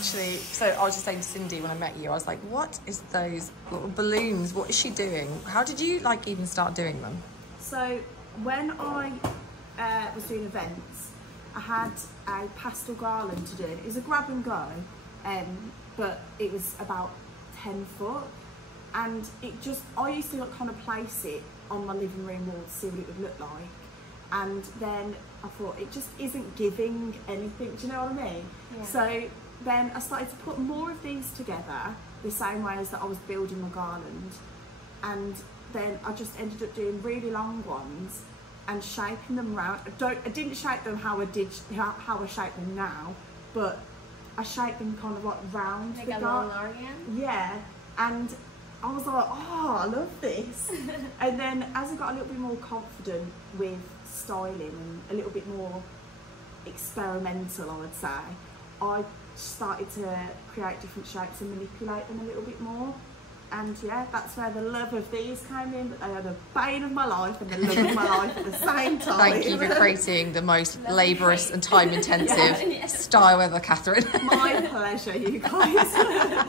actually, so I was just saying to Cindy when I met you, I was like, what is those little balloons? What is she doing? How did you like even start doing them? So when I was doing events, I had a pastel garland to do. It was a grab and go, but it was about 10 foot. And it just, I used to like, kind of place it on my living room wall to see what it would look like. And then I thought, it just isn't giving anything, do you know what I mean? Yeah. So then I started to put more of these together, the same way as that I was building my garland. And then I just ended up doing really long ones and shaping them round. I didn't shape them how I shape them now, but I shaped them kind of like round like the garland. Yeah, and I was like, oh, I love this. And then as I got a little bit more confident with styling and a little bit more experimental, I would say, I started to create different shapes and manipulate them a little bit more. And yeah, that's where the love of these came in, but they are the bane of my life and the love of my life at the same time. Thank you for creating the most laborious and time-intensive style ever, Catherine. My pleasure, you guys.